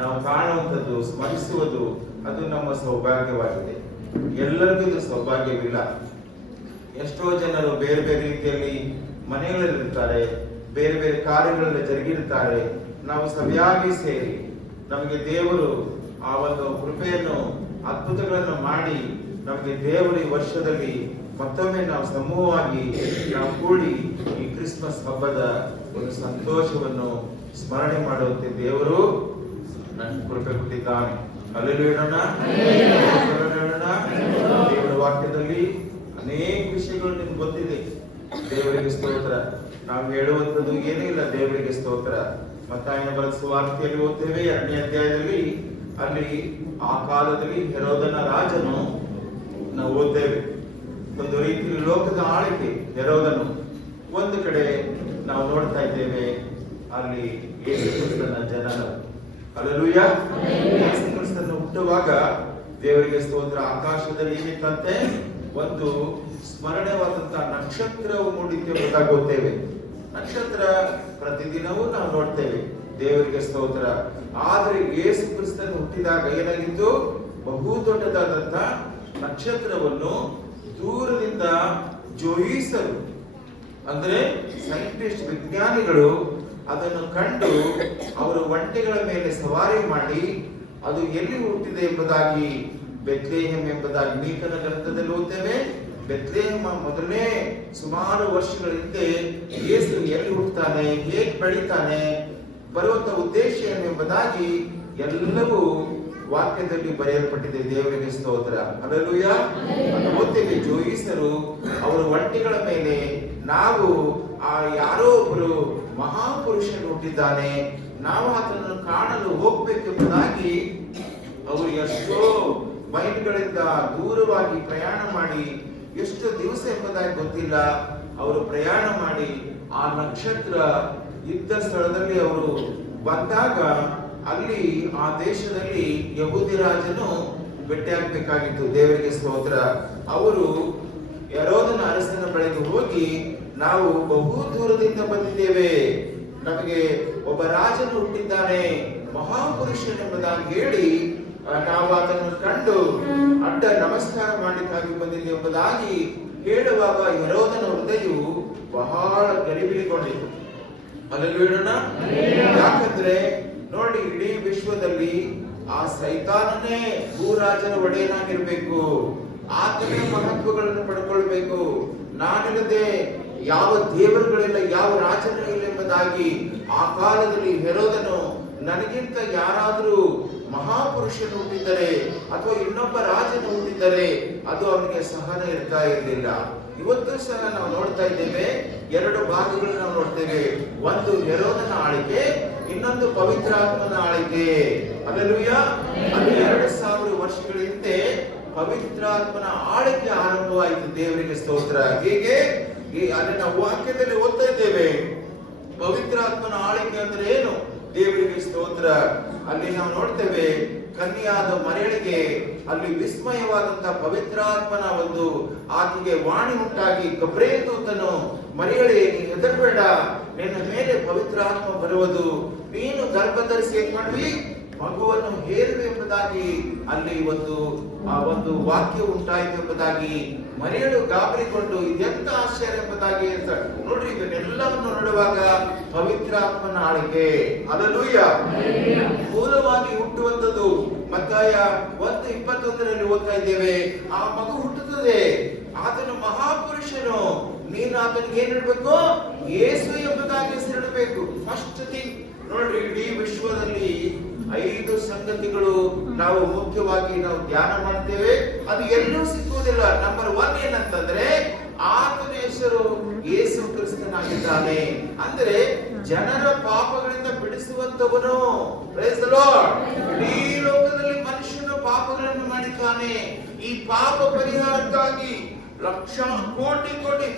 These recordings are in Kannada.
ನಾವು ಕಾಣುವಂಥದ್ದು, ಸ್ಮರಿಸುವುದು ಅದು ನಮ್ಮ ಸೌಭಾಗ್ಯವಾಗಿದೆ. ಎಲ್ಲರಿಗೂ ಇದು ಸೌಭಾಗ್ಯವಿಲ್ಲ. ಎಷ್ಟೋ ಜನರು ಬೇರೆ ಬೇರೆ ರೀತಿಯಲ್ಲಿ ಮನೆಗಳಲ್ಲಿರ್ತಾರೆ, ಬೇರೆ ಬೇರೆ ಕಾರ್ಯಗಳಲ್ಲಿ ಜರುಗಿರ್ತಾರೆ. ನಾವು ಸಭೆಯಾಗಿ ಸೇರಿ ನಮಗೆ ದೇವರು ಆ ಒಂದು ಕೃಪೆಯನ್ನು, ಅದ್ಭುತಗಳನ್ನು ಮಾಡಿ ನಮಗೆ ದೇವರು ಈ ವರ್ಷದಲ್ಲಿ ಮತ್ತೊಮ್ಮೆ ನಾವು ಸಮೂಹವಾಗಿ ನಾವು ಕೂಡಿ ಈ ಕ್ರಿಸ್ಮಸ್ ಹಬ್ಬದ ಒಂದು ಸಂತೋಷವನ್ನು ಸ್ಮರಣೆ ಮಾಡುವಂತೆ ದೇವರು ನನಗೆ ಕೃಪೆ ಕೊಟ್ಟಿದ್ದಾನೆ. ಹಲ್ಲೆಲೂಯಾ. ದೇವರ ವಾಕ್ಯದಲ್ಲಿ ಅನೇಕ ವಿಷಯಗಳು ನಿಮ್ಗೆ ಗೊತ್ತಿದೆ. ದೇವರಿಗೆ ಸ್ತೋತ್ರ. ನಾವು ಹೇಳುವಂಥದ್ದು ಏನೂ ಇಲ್ಲ. ದೇವರಿಗೆ ಸ್ತೋತ್ರ. ಮತ್ತಾಯನ ಬರೆದ ಸುವಾರ್ತೆಯಲ್ಲಿ ಓದ್ತೇವೆ 2ನೇ ಅಧ್ಯಾಯದಲ್ಲಿ. ಅಲ್ಲಿ ಆ ಕಾಲದಲ್ಲಿ ಹೆರೋದನ ರಾಜನು ನಾವು ಓದ್ತೇವೆ. ಒಂದು ರೀತಿ ಲೋಕದ ಆಳಿಕೆ ಹೆರೋದನು. ಒಂದು ಕಡೆ ನಾವು ನೋಡ್ತಾ ಇದ್ದೇವೆ ಅಲ್ಲಿ ಯೇಸು ಕ್ರಿಸ್ತನ ಜನನ. ಹಲ್ಲೆಲೂಯಾ. ಯೇಸು ಕ್ರಿಸ್ತನ ಹುಟ್ಟುವಾಗ ದೇವರಿಗೆ ಸ್ತೋತ್ರ, ಆಕಾಶದಲ್ಲಿ ಏನಿತ್ತಂತೆ ಒಂದು ಸ್ಮರಣೆವಾದಂತಹ ನಕ್ಷತ್ರವು ಮೂಡಿತ್ತು ಎಂಬುದಾಗಿ ಗೊತ್ತೇವೆ. ನಕ್ಷತ್ರ ಪ್ರತಿದಿನವೂ ನಾವು ನೋಡ್ತೇವೆ. ದೇವರಿಗೆ ಸ್ತೋತ್ರ. ಆದ್ರೆ ಯೇಸು ಕ್ರಿಸ್ತನು ಹುಟ್ಟಿದಾಗ ಏನಾಗಿತ್ತು? ಬಹು ದೊಡ್ಡದಾದಂತ ನಕ್ಷತ್ರವನ್ನು ದೂರದಿಂದ ಜೋಯಿಸರು ಅಂದ್ರೆ ಸೈಂಟಿಸ್ಟ್, ವಿಜ್ಞಾನಿಗಳು ಅದನ್ನು ಕಂಡು ಅವರು ಒಂಟೆಗಳ ಮೇಲೆ ಸವಾರಿ ಮಾಡಿ ಅದು ಎಲ್ಲಿ ಹುಟ್ಟಿದೆ ಎಂಬುದಾಗಿ ಬೆತ್ಲೆಹೆಮ್ ಎಂಬುದಾಗಿ ಮೀಕನ ಗ್ರಂಥದಲ್ಲಿ ಓದ್ತೇವೆ. ಬೆತ್ಲೆಹೆಮ್ ಮೊದಲನೇ ಸುಮಾರು ವರ್ಷಗಳ ಹಿಂದೆ ಯೇಸು ಎಲ್ಲಿ ಹುಟ್ಟುತ್ತಾನೆ, ಹೇಗೆ ಬೆಳೀತಾನೆ, ಬರುವಂತ ಉದ್ದೇಶ ಏನು ಎಂಬುದಾಗಿ ಎಲ್ಲವೂ ವಾಕ್ಯದಲ್ಲಿ ಬರೆಯಲ್ಪಟ್ಟಿದೆ. ದೇವರಿಗೆ ಸ್ತೋತ್ರ. ಹಲ್ಲೆಲೂಯಾ. ಓದ್ತೇವೆ, ಜೋಯಿಸರು ಅವರು ಒಂಟೆಗಳ ಮೇಲೆ ನಾವು ಆ ಯಾರೋ ಒಬ್ಬರು ಮಹಾಪುರುಷನು ಹುಟ್ಟಿದ್ದಾನೆ, ನಾವು ಆತನನ್ನು ಕಾಣಲು ಹೋಗ್ಬೇಕೆಂಬುದಾಗಿ ಅವರು ಎಷ್ಟೋ ಮೈಲ್ಗಳಿಂದ ದೂರವಾಗಿ ಪ್ರಯಾಣ ಮಾಡಿ, ಎಷ್ಟು ದಿವಸ ಎಂಬುದಾಗಿ ಗೊತ್ತಿಲ್ಲ, ಅವರು ಪ್ರಯಾಣ ಮಾಡಿ ಆ ನಕ್ಷತ್ರ ಇದ್ದ ಸ್ಥಳದಲ್ಲಿ ಅವರು ಬಂದಾಗ ಅಲ್ಲಿ ಆ ದೇಶದಲ್ಲಿ ಯಹೂದಿ ರಾಜನು ಭೇಟಿಯಾಗಬೇಕಾಗಿತ್ತು. ದೇವರಿಗೆ ಸ್ತೋತ್ರ. ಅವರು ಹೆರೋದನ ಅರಸನ ಬಳಿಗೆ ಹೋಗಿ, ನಾವು ಬಹು ದೂರದಿಂದ ಬಂದಿದ್ದೇವೆ, ನಮಗೆ ಒಬ್ಬ ರಾಜನು ಹುಟ್ಟಿದ್ದಾನೆ, ಮಹಾಪುರುಷನೆಂಬುದಾಗಿ ಹೇಳಿ ನಾವು ಅದನ್ನು ಕಂಡು ಅಡ್ಡ ನಮಸ್ಕಾರ ಮಾಡಲಿಕ್ಕಾಗಿ ಬಂದಿದ್ದೇವೆ ಎಂಬುದಾಗಿ ಹೇಳುವಾಗ ಹೆರೋದನ ಹೃದಯವು ಬಹಳ ಗಲಿಬಿಲಿಗೊಂಡಿತು. ಹಲ್ಲೆಲೂಯಾ. ಯಾಕಂದ್ರೆ ನೋಡಿ, ಇಡೀ ವಿಶ್ವದಲ್ಲಿ ಆ ಸೈತಾನನೇ ಭೂರಾಜನ ಒಡೆಯನಾಗಿರ್ಬೇಕು, ಆತನ ಮಹತ್ವಗಳನ್ನು ಪಡ್ಕೊಳ್ಬೇಕು, ನಾನಿಲ್ಲದೆ ಯಾವ ದೇವರುಗಳಿಲ್ಲ, ಯಾವ ರಾಜನೂ ಇಲ್ಲ ಎಂಬುದಾಗಿ ಆ ಕಾಲದಲ್ಲಿ ಹೆರೋದನು ನನಗಿಂತ ಯಾರಾದರೂ ಮಹಾಪುರುಷನು ಹುಟ್ಟಿದ್ದರೆ ಅಥವಾ ಇನ್ನೊಬ್ಬ ರಾಜನು ಹುಟ್ಟಿದ್ದರೆ ಅದು ಅವನಿಗೆ ಸಹನ ಇರ್ತಾ ಇರಲಿಲ್ಲ. ಇವತ್ತು ಸಹ ನಾವು ನೋಡ್ತಾ ಇದ್ದೇವೆ, ಎರಡು ಭಾಗಗಳನ್ನು ನಾವು ನೋಡ್ತೇವೆ. ಒಂದು ಹೆರೋದನ ಆಳಿಕೆ, ಇನ್ನೊಂದು ಪವಿತ್ರಾತ್ಮನ ಆಳಿಕೆ. ಹಲ್ಲೆಲೂಯಾ. ಅದು 2000 ವರ್ಷಗಳ ಹಿಂದೆ ಪವಿತ್ರಾತ್ಮನ ಆಳಿಕೆ ಆರಂಭವಾಯಿತು. ದೇವರಿಗೆ ಸ್ತೋತ್ರ. ಹೀಗೆ ಅಲ್ಲಿ ನಾವು ವಾಕ್ಯದಲ್ಲಿ ಓದ್ತಾ ಇದ್ದೇವೆ, ಪವಿತ್ರಾತ್ಮನ ಆಳಿಕೆ ಅಂದ್ರೆ ಏನು? ದೇವರಿಗೆ ಸ್ತೋತ್ರ. ಅಲ್ಲಿ ನಾವು ನೋಡ್ತೇವೆ, ಕನ್ಯಾದ ಮರಿಯಳಿಗೆ ಅಲ್ಲಿ ವಿಸ್ಮಯವಾದಂತಹ ಪವಿತ್ರಾತ್ಮನ ಒಂದು ಆಕೆಗೆ ವಾಣಿ ಉಂಟಾಗಿ ಗಬ್ರಿಯೇಲ್ ದೂತನು, ಮರಿಯಳೇ ನೀನು ಹೆದರಬೇಡ, ನಿನ್ನ ಮೇಲೆ ಪವಿತ್ರಾತ್ಮ ಬರುವುದು, ನೀನು ಗರ್ಭ ಧರಿಸಿ ಏನ್ ಮಾಡ್ವಿ, ಮಗುವನ್ನು ಹೇರುವೆ ಎಂಬುದಾಗಿ ಅಲ್ಲಿ ಒಂದು ವಾಕ್ಯ ಉಂಟಾಯಿತು ಎಂಬುದಾಗಿ ಮರಿಯಳು ಗಾಬರಿಗೊಂಡು ಇದೆಂತ ಆಶ್ಚರ್ಯ ಎಂಬುದಾಗಿ ನೋಡ್ರಿ. ಇದನ್ನೆಲ್ಲವನ್ನು ನೋಡುವಾಗ ಪವಿತ್ರಾತ್ಮನ ಆಳಿಕೆ. ಹಲ್ಲೆಲೂಯಾ. ಮೂಲವಾಗಿ ಹುಟ್ಟುವಂಥದ್ದು ಮತ್ತಾಯ 1:21 ಓದ್ತಾ ಇದ್ದೇವೆ, ಆ ಮಗು ಹುಟ್ಟುತ್ತದೆ, ಆತನು ಮಹಾಪುರುಷನು, ನೀನು ಆತನಿಗೆ ಏನ್ ಇಡಬೇಕು? ಯೇಸು ಎಂಬುದಾಗಿ ಹೆಸರಿಡಬೇಕು. ಫಸ್ಟ್ ಥಿಂಗ್ ನೋಡ್ರಿ, ಇಡೀ ವಿಶ್ವದಲ್ಲಿ 5 ಸಂಗತಿಗಳು ನಾವು ಮುಖ್ಯವಾಗಿ ನಾವು ಧ್ಯಾನ ಮಾಡ್ತೇವೆ, ಅದು ಎಲ್ಲೂ ಸಿಕ್ಕುವುದಿಲ್ಲ. ನಂಬರ್ 1 ಏನಂತಂದ್ರೆ ಆತನ ಹೆಸರು ಯೇಸು ಕ್ರಿಸ್ತನಾಗಿದ್ದಾನೆ. ಅಂದ್ರೆ ಜನರ ಪಾಪಗಳಿಂದ ಬಿಡಿಸುವಂತವನು. Price the lord. ಇಡೀ ಲೋಕದಲ್ಲಿ ಮನುಷ್ಯನು ಪಾಪಗಳನ್ನು ಮಾಡಿದ್ದಾನೆ. ಈ ಪಾಪ ಪರಿಹಾರಕ್ಕಾಗಿ ಲಕ್ಷ ಕೋಟಿ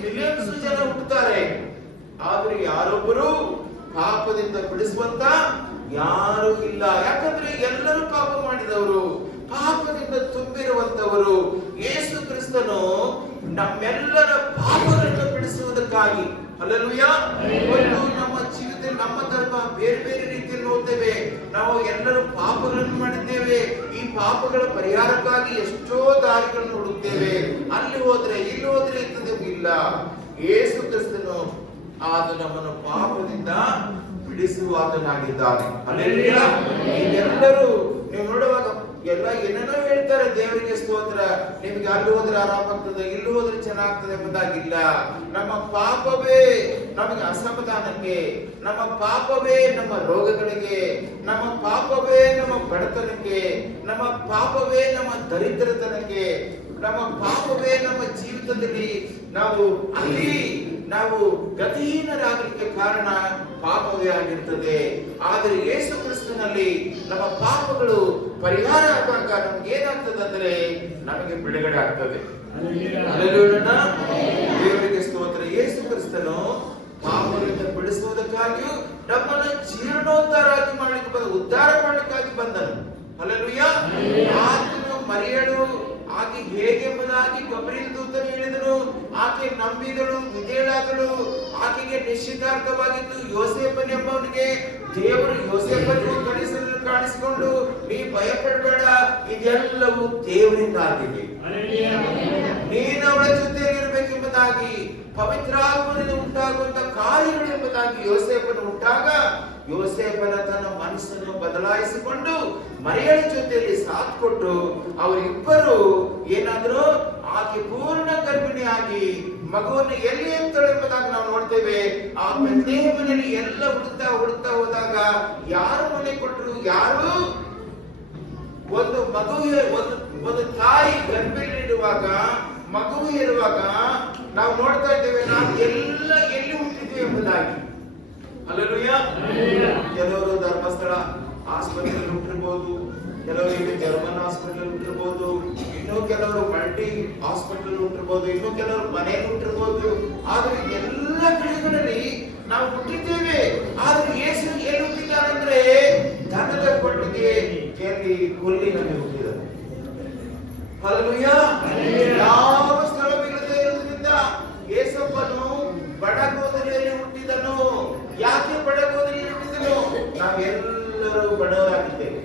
ಮಿಲಿಯನ್ಸ್ ಜನ ಹುಟ್ಟುತ್ತಾರೆ, ಆದ್ರೆ ಯಾರೊಬ್ಬರು ಪಾಪದಿಂದ ಬಿಡಿಸುವಂತ ಯಾರು ಇಲ್ಲ. ಯಾಕಂದ್ರೆ ಎಲ್ಲರೂ ಪಾಪ ಮಾಡಿದವರು, ಪಾಪದಿಂದ ತುಂಬಿರುವಂತವರು. ಯೇಸು ಕ್ರಿಸ್ತನು ನಮ್ಮೆಲ್ಲರ ಪಾಪಗಳನ್ನು ಬಿಡಿಸುವುದಕ್ಕಾಗಿ. ಹಲ್ಲೆಲೂಯಾ. ನಮ್ಮ ಜೀವಿತದಲ್ಲಿ ನಮ್ಮ ಧರ್ಮ ಬೇರೆ ಬೇರೆ ರೀತಿಯಲ್ಲಿ ನೋಡ್ತೇವೆ. ನಾವು ಎಲ್ಲರೂ ಪಾಪಗಳನ್ನು ಮಾಡಿದ್ದೇವೆ. ಈ ಪಾಪಗಳ ಪರಿಹಾರಕ್ಕಾಗಿ ಎಷ್ಟೋ ದಾರಿಗಳನ್ನು ಹುಡುಕ್ತೇವೆ. ಅಲ್ಲಿ ಹೋದ್ರೆ ಇಲ್ಲಿ ಹೋದ್ರೆ ಇರ್ತದೆ ಇಲ್ಲ. ಯೇಸು ಕ್ರಿಸ್ತನು ಆತ ನಮ್ಮನ್ನು ಪಾಪದಿಂದ ಬಿಡಿಸುವಾತನಾಗಿದ್ದಾನೆ. ಹಲ್ಲೆಲೂಯಾ. ಎಲ್ಲರೂ ನೀವು ನೋಡುವಾಗ ಎಲ್ಲ ಏನೇನೋ ಹೇಳ್ತಾರೆ, ದೇವರಿಗೆ ಸ್ತೋತ್ರ, ನಿಮ್ಗೆ ಅಲ್ಲಿ ಹೋದ್ರೆ ಆರಾಮಾಗ್ತದೆ, ಇಲ್ಲಿ ಹೋದ್ರೆ ಚೆನ್ನಾಗ್ತದೆ ಎಂಬುದಾಗಿಲ್ಲ. ನಮ್ಮ ಪಾಪವೇ ನಮಗೆ ಅಸಮಾಧಾನಕ್ಕೆ, ನಮ್ಮ ಪಾಪವೇ ನಮ್ಮ ರೋಗಗಳಿಗೆ, ನಮ್ಮ ಪಾಪವೇ ನಮ್ಮ ಬಡತನಕ್ಕೆ, ನಮ್ಮ ಪಾಪವೇ ನಮ್ಮ ದರಿದ್ರತನಕ್ಕೆ, ನಮ್ಮ ಪಾಪವೇ ನಮ್ಮ ಜೀವಿತದಲ್ಲಿ ನಾವು ಗತಿಹೀನರಾಗಲಿಕ್ಕೆ ಕಾರಣ ಪಾಪವೇ ಆಗಿರ್ತದೆ. ಆದರೆ ಯೇಸು ಕ್ರಿಸ್ತನಲ್ಲಿ ನಮ್ಮ ಪಾಪಗಳು ಪರಿಹಾರ ಆದಾಗ ನಮ್ಗೆ ಏನಾಗ್ತದೆ ಅಂದ್ರೆ ನಮಗೆ ಬಿಡುಗಡೆ ಆಗ್ತದೆ. ದೇವರಿಗೆ ಸ್ತೋತ್ರ. ಯೇಸು ಕ್ರಿಸ್ತನು ಪಾಪಗಳಿಂದ ಬಿಡಿಸುವುದಕ್ಕಾಗಿಯೂ ನಮ್ಮನ್ನು ಜೀರ್ಣೋದ್ಧಾರಾಗಿ ಮಾಡಲಿಕ್ಕೆ ಉದ್ಧಾರ ಮಾಡಲಿಕ್ಕಾಗಿ ಬಂದನು. ಹಲ್ಲೆಲೂಯಾ. ಆತನು ಮರಿಯಳು ಆಕೆ ಹೇಗೆಂಬುದಾಗಿ ಗಬ್ರಿಯೇಲ್ ದೂತನು ಹೇಳಿದನು. ಆಕೆ ನಂಬಿದಳು, ವಿಧೇಯಳಾದಳು. ಆಕೆಗೆ ನಿಶ್ಚಿತಾರ್ಥವಾಗಿದ್ದು ಯೋಸೇಫನೆಂಬವನಿಗೆ ದೇವರು ಯೋಸೇಫನನ್ನು ಕಾಣಿಸಿಕೊಂಡು ನೀ ಭಯಪಡಬೇಡ, ಇದೆಲ್ಲವೂ ದೇವರಿಂದ ಆಗಿದೆ, ನೀನು ಅವಳ ಜೊತೆಯಲ್ಲಿರಬೇಕೆಂಬುದಾಗಿ ಪವಿತ್ರಾತ್ಮನಿಂದ ಉಂಟಾಗುವಂತ ಕಾರ್ಯಗಳು ಎಂಬುದಾಗಿ ಯೋಸೇಫನು ಉಂಟಾಗ ಯೋಸೇಫನ ತನ್ನ ಮನಸ್ಸನ್ನು ಬದಲಾಯಿಸಿಕೊಂಡು ಮರಿಯಳ ಜೊತೆಯಲ್ಲಿ ಸಾಥ್ ಕೊಟ್ಟು ಅವರಿಬ್ಬರು ಏನಾದ್ರು ಆಕೆ ಪೂರ್ಣ ಗರ್ಭಿಣಿಯಾಗಿ ಮಗುವನ್ನು ಎಲ್ಲಿ ಇರ್ತಾಳೆ ಎಂಬುದಾಗಿ ನಾವು ನೋಡ್ತೇವೆ. ಆ ಪೆದ್ದೇ ಮನೆಯಲ್ಲಿ ಎಲ್ಲ ಹುಡುಕ್ತಾ ಹೋದಾಗ ಯಾರು ಮನೆ ಕೊಟ್ಟರು? ಯಾರು ಒಂದು ಮಗು, ಒಂದು ತಾಯಿ ಗರ್ಭಿಣಿರುವಾಗ ಮಗು ಇರುವಾಗ ನಾವು ನೋಡ್ತಾ ಇದ್ದೇವೆ ನಾವು ಎಲ್ಲ ಎಲ್ಲಿ ಹುಟ್ಟಿದ್ವಿ ಎಂಬುದಾಗಿ. ಹಲ್ಲೆಲೂಯಾ. ಕೆಲವರು ಧರ್ಮಸ್ಥಳ ಆಸ್ಪತ್ರೆಯಲ್ಲಿ ಹುಟ್ಟಿರ್ಬೋದು, ಕೆಲವರಿಗೆ ಜರ್ಮನ್ ಹಾಸ್ಪಿಟಲ್ ಹುಟ್ಟಿರ್ಬೋದು, ಇನ್ನೂ ಕೆಲವರು ಮಲ್ಟಿ ಹಾಸ್ಪಿಟಲ್ ಹುಟ್ಟಿರ್ಬೋದು, ಇನ್ನೂ ಕೆಲವರು ಮನೆಯಲ್ಲಿ ಹುಟ್ಟಿರ್ಬೋದು. ಆದ್ರೆ ಎಲ್ಲ ಕಡೆಗಳಲ್ಲಿ ನಾವು ಹುಟ್ಟಿದ್ದೇವೆ. ಆದ್ರೆ ಯೇಸು ಎಲ್ಲಿ ಹುಟ್ಟಿದ್ದಾರಂದ್ರೆ ದನದ ಕೊಟ್ಟಿಗೆ ಹುಲ್ಲಿನಲ್ಲಿ ಹುಟ್ಟಿದರು. ಹಲ್ಲೆಲೂಯಾ. ಯಾವ ಸ್ಥಳವಿಲ್ಲದೆ ಇರುವುದರಿಂದ ಯೇಸಪ್ಪನು ಬಡಗೋದರಿಯಲ್ಲಿ ಹುಟ್ಟಿದನು. ಯಾಕೆ ಬಡಗೋದರಿಯಲ್ಲಿ ಹುಟ್ಟಿದನು? ನಾವೆಲ್ಲರೂ ಬಡವರಾಗಿದ್ದೇವೆ,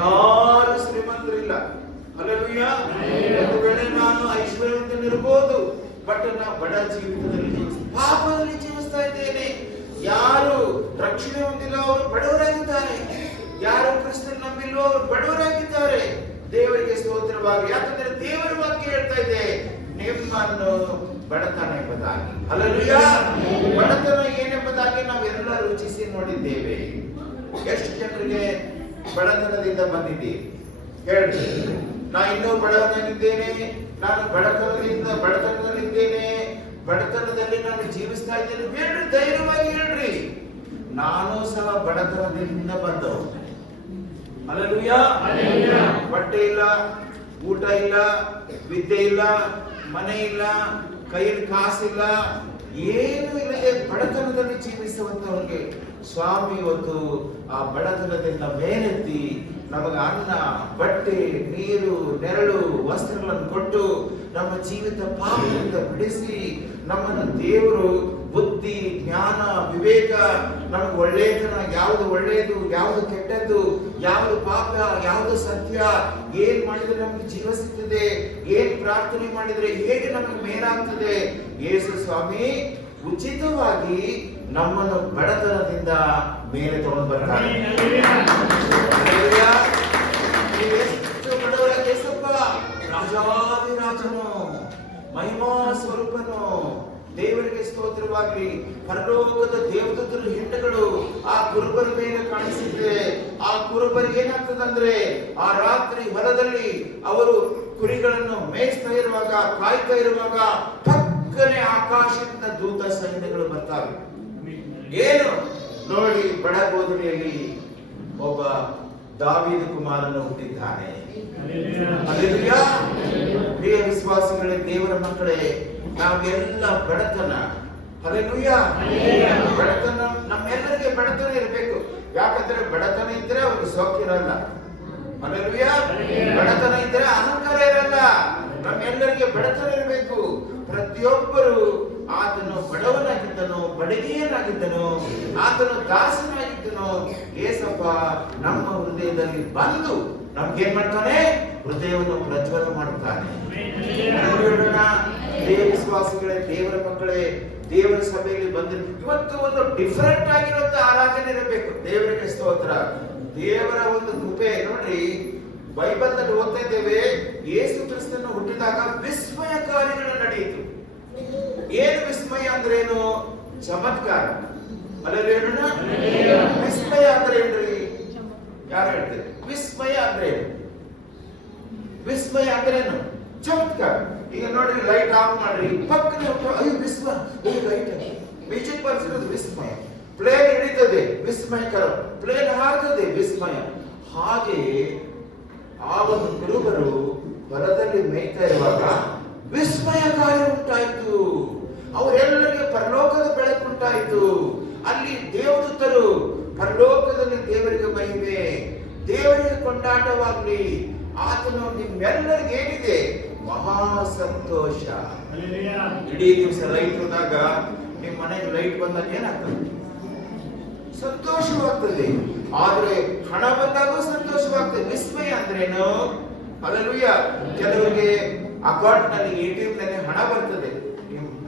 ಯಾರು ಶ್ರೀಮಂತರಿಲ್ಲ. ಹಲ್ಲೆಲೂಯಾ. ಒಂದು ವೇಳೆ ನಾನು ಐಶ್ವರ್ಯವಂತನಿರಬಹುದು, ಬಟ್ ನಾನು ಬಡ ಜೀವಿತದಲ್ಲಿ ಪಾಪದಲ್ಲಿ ಜೀವಿಸ್ತಾ ಇದ್ದೇನೆ. ಯಾರು ರಕ್ಷಣೆ ಹೊಂದಿಲ್ಲ ಅವರು ಬಡವರಾಗಿದ್ದಾರೆ, ಯಾರು ಕ್ರಿಸ್ತನ ನಂಬಿಲ್ಲೋ ಅವರು ಬಡವರಾಗಿದ್ದಾರೆ. ದೇವರಿಗೆ ಸ್ತೋತ್ರವಾಗಿ. ಯಾಕಂದ್ರೆ ದೇವರ ವಾಕ್ಯ ಹೇಳ್ತಾ ಇದೆ ನಿಮ್ಮನ್ನು ಬಡತನ ಎಂಬುದಾಗಿ. ಹಲ್ಲೆಲೂಯಾ. ಬಡತನ ಏನೆಂಬುದಾಗಿ ನಾವೆಲ್ಲ ರುಚಿಸಿ ನೋಡಿದ್ದೇವೆ. ಎಷ್ಟು ಜನರಿಗೆ ಬಡತನದಿಂದ ಬಂದಿದ್ದೀವಿ ಹೇಳ್ರಿ. ನಾ ಇನ್ನೂ ಬಡವನಾಗಿದ್ದೇನೆ, ನಾನು ಬಡತನದಲ್ಲಿದ್ದೇನೆ, ಬಡತನದಲ್ಲಿ ನಾನು ಜೀವಿಸ್ತಾ ಇದ್ದೇನೆ. ಹೇಳ್ರಿ, ಧೈರ್ಯವಾಗಿ ಹೇಳ್ರಿ, ನಾನು ಸಹ ಬಡತನದಿಂದ ಬಂದವು. ಹಲ್ಲೆಲೂಯಾ. ಬಟ್ಟೆ ಇಲ್ಲ, ಊಟ ಇಲ್ಲ, ವಿದ್ಯೆ ಇಲ್ಲ, ಮನೆ ಇಲ್ಲ, ಕೈಯಲ್ಲಿ ಕಾಸಿಲ್ಲ, ಏನು ಇಲ್ಲದೆ ಬಡತನದಲ್ಲಿ ಜೀವಿಸುವಂತವರಿಗೆ ಸ್ವಾಮಿ ಇವತ್ತು ಆ ಬಡತನದಿಂದ ಮೇಲೆತ್ತಿ ನಮಗೆ ಅನ್ನ, ಬಟ್ಟೆ, ನೀರು, ನೆರಳು, ವಸ್ತ್ರಗಳನ್ನು ಕೊಟ್ಟು ನಮ್ಮ ಜೀವಿತ ಪಾಪದಿಂದ ಬಿಡಿಸಿ ನಮ್ಮನ್ನು ದೇವರು ಬುದ್ಧಿ, ಜ್ಞಾನ, ವಿವೇಕ, ನಮಗೆ ಒಳ್ಳೆಯತನ, ಯಾವುದು ಒಳ್ಳೆಯದು, ಯಾವುದು ಕೆಟ್ಟದ್ದು, ಯಾವುದು ಪಾಪ, ಯಾವುದು ಸತ್ಯ, ಏನ್ ಮಾಡಿದ್ರೆ ನಮಗೆ ಜೀವ ಸಿಗ್ತದೆ, ಏನ್ ಪ್ರಾರ್ಥನೆ ಮಾಡಿದ್ರೆ ಹೇಗೆ ನಮಗೆ ಮೇಲಾಗ್ತದೆ. ಯೇಸು ಸ್ವಾಮಿ ಉಚಿತವಾಗಿ ನಮ್ಮನ್ನು ಬಡತನದಿಂದ ಮೇಲೆ ತಗೊಂಡು ಬರ್ತಾರೆ. ಎಷ್ಟು ಬಡವರ ಯೇಸಪ್ಪ ರಾಜಾದಿರಾಜನು, ಮಹಿಮಾ ಸ್ವರೂಪನು. ದೇವರಿಗೆ ಸ್ತೋತ್ರವಾಗಲಿ. ಪರಲೋಕದ ದೇವದೂತರು ಹೆಂಡಗಳು ಆ ಕುರುಬರ ಮೇಲೆ ಕಾಣಿಸಿದ್ರೆ ಆ ಕುರುಬರಿಗೆ ಏನಾಗ್ತದಂದ್ರೆ ಆ ರಾತ್ರಿ ಹೊಲದಲ್ಲಿ ಅವರು ಕುರಿಗಳನ್ನು ಮೇಯಿಸ್ತಾ ಇರುವಾಗ, ಕಾಯ್ತಾ ಇರುವಾಗ ಪಕ್ಕನೆ ಆಕಾಶದಿಂದ ದೂತ ಸೈನ್ಯಗಳು ಬರ್ತಾವೆ. ಏನು ನೋಡಿ, ಬಡಗೋದರಿಯಲ್ಲಿ ಒಬ್ಬ ದಾವೀದ ಕುಮಾರನು ಹುಟ್ಟಿದ್ದಾನೆ. ಹಲ್ಲೆಲೂಯಾ. ಪ್ರಿಯ ವಿಶ್ವಾಸಿಗಳೇ, ದೇವರ ಮಕ್ಕಳೇ, ನಾವೆಲ್ಲ ಬಡತನ, ಹಲ್ಲೆಲೂಯಾ, ಬಡತನ ನಮ್ಮೆಲ್ಲರಿಗೆ ಬಡತನ ಇರಬೇಕು. ಯಾಕಂದ್ರೆ ಬಡತನ ಇದ್ರೆ ಅವ್ರಿಗೆ ಸೌಖ್ಯ ಇರಲ್ಲ. ಹಲ್ಲೆಲೂಯಾ. ಬಡತನ ಇದ್ರೆ ಅಹಂಕಾರ ಇರಲ್ಲ. ನಮ್ಮೆಲ್ಲರಿಗೆ ಬಡತನ ಇರಬೇಕು. ಪ್ರತಿಯೊಬ್ಬರು ಆತನು ಬಡವನಾಗಿದ್ದನು, ಬಡಗಿಯನಾಗಿದ್ದನು, ಆತನು ದಾಸನಾಗಿದ್ದನು, ಇರ್ತನೋ ಏಸಪ್ಪ ನಮ್ಮ ಹೃದಯದಲ್ಲಿ ಬಂದು ನಮ್ಗೇನ್ ಮಾಡ್ತಾನೆ? ಹೃದಯವನ್ನು ಪ್ರಜ್ವಲ ಮಾಡುತ್ತಾನೆ. ದೇವ ವಿಶ್ವಾಸಿಗಳೇ, ದೇವರ ಮಕ್ಕಳೇ, ದೇವರ ಸಭೆಯಲ್ಲಿ ಬಂದಿರೋ ಇವತ್ತು ಒಂದು ಡಿಫರೆಂಟ್ ಆಗಿರುವಂತ ಆರಾಧನೆ ಇರಬೇಕು. ದೇವರಿಗೆ ಸ್ತೋತ್ರ. ದೇವರ ಒಂದು ಕೃಪೆ ನೋಡ್ರಿ, ಬೈಬಲ್ ನಲ್ಲಿ ಓದ್ತಾ ಇದ್ದೇವೆ, ಯೇಸು ಕ್ರಿಸ್ತನು ಹುಟ್ಟಿದಾಗ ವಿಸ್ಮಯ ಕಾರ್ಯಗಳು ನಡೆಯಿತು. ಏನು ವಿಸ್ಮಯ ಅಂದ್ರೇನು? ಚಮತ್ಕಾರ. ಅಲ್ಲಲ್ಲಿ ಹೇಳೋಣ, ವಿಸ್ಮಯ ಅಂದ್ರೆ ಏನ್ರಿ? ಯಾರು ಹೇಳ್ತಾರೆ? ವಿಸ್ಮಯ ಅಂದ್ರೆ ಏನು? ವಿಸ್ಮಯ ಅಂದ್ರೇನು? ಚಮತ್ಕಾರ. ಈಗ ನೋಡ್ರಿ, ಲೈಟ್ ಆಫ್ ಮಾಡ್ರಿ, ಪಕ್ಕನೆ ಅಯ್ಯೋ ವಿಸ್ಮಯ, ಲೈಟ್ ಮ್ಯೂಸಿಕ್ ಬರ್ಸಿರೋದು ವಿಸ್ಮಯ. ಪ್ಲೇನ್ ಹಿಡಿತದೆ, ವಿಸ್ಮಯಕರ. ಪ್ಲೇನ್ ಹಾರ್ತದೆ, ವಿಸ್ಮಯ. ಹಾಗೆ ಆ ಒಂದು ಕುರುಬರು ಹೊಲದಲ್ಲಿ ಮೇಯ್ತಾ ಇರುವಾಗ ವಿಸ್ಮಯ ಕಾರ್ಯ ಉಂಟಾಯಿತು. ಅವರೆಲ್ಲರಿಗೆ ಪರಲೋಕದ ಬೆಳಕುಂಟಾಯಿತು. ಅಲ್ಲಿ ದೇವದೂತರು, ಪರಲೋಕದಲ್ಲಿ ದೇವರಿಗೆ ಮಹಿಮೆ, ದೇವರಿಗೆ ಕೊಂಡಾಟವಾಗ್ಲಿ, ಆತನು ನಿಮ್ಮೆಲ್ಲರಿಗೆ ಏನಿದೆ? ಮಹಾ ಸಂತೋಷ. ಇಡೀ ದಿವಸ ಲೈಟ್ ಹೋದಾಗ ನಿಮ್ ಮನೆಗೆ ಲೈಟ್ ಬಂದಾಗ ಏನಾಗ್ತದೆ? ಸಂತೋಷವಾಗ್ತದೆ. ಆದ್ರೆ ಹಣ ಬಂದಾಗೂ ಸಂತೋಷವಾಗ್ತದೆ. ವಿಸ್ಮಯ ಅಂದ್ರೇನು? ಹಲ್ಲೆಲೂಯಾ. ಕೆಲವರಿಗೆ ಅಕೌಂಟ್ ನಲ್ಲಿ, ATM ನಲ್ಲಿ ಹಣ ಬರ್ತದೆ,